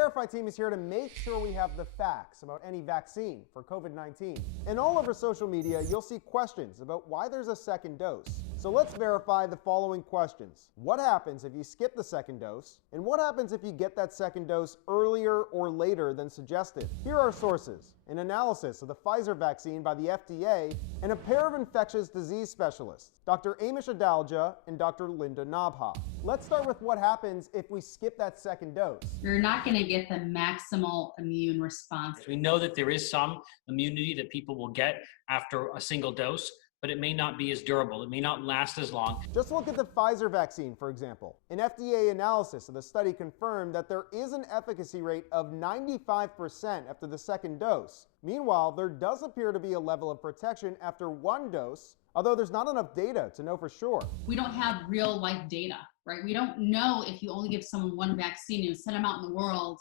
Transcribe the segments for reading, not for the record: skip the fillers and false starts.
Verify team is here to make sure we have the facts about any vaccine for COVID-19. And all over social media, you'll see questions about why there's a second dose. So let's verify the following questions. What happens if you skip the second dose? And what happens if you get that second dose earlier or later than suggested? Here are sources: an analysis of the Pfizer vaccine by the FDA, and a pair of infectious disease specialists, Dr. Amish Adalja and Dr. Linda Nabha. Let's start with what happens if we skip that second dose. You're not going to get the maximal immune response. We know that there is some immunity that people will get after a single dose, but it may not be as durable. It may not last as long. Just look at the Pfizer vaccine, for example. An FDA analysis of the study confirmed that there is an efficacy rate of 95% after the second dose. Meanwhile, there does appear to be a level of protection after one dose, although there's not enough data to know for sure. We don't have real life data, right? We don't know if you only give someone one vaccine and send them out in the world,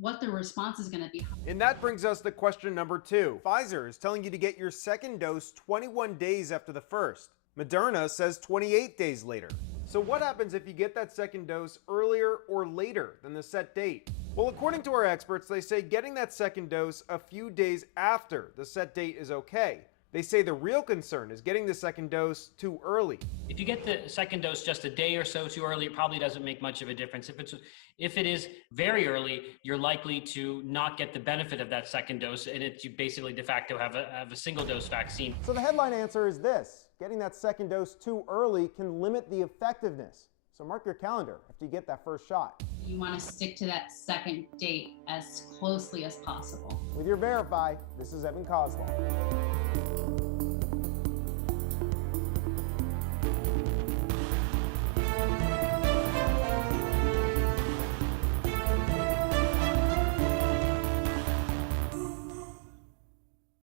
what the response is going to be. And that brings us to question number 2. Pfizer is telling you to get your second dose 21 days after the first. Moderna says 28 days later. So what happens if you get that second dose earlier or later than the set date? Well, according to our experts, they say getting that second dose a few days after the set date is okay. They say the real concern is getting the second dose too early. If you get the second dose just a day or so too early, it probably doesn't make much of a difference. If it is very early, you're likely to not get the benefit of that second dose, and you basically de facto have a single dose vaccine. So the headline answer is this: getting that second dose too early can limit the effectiveness. So mark your calendar after you get that first shot. You want to stick to that second date as closely as possible. With your Verify, this is Evan Kozlov.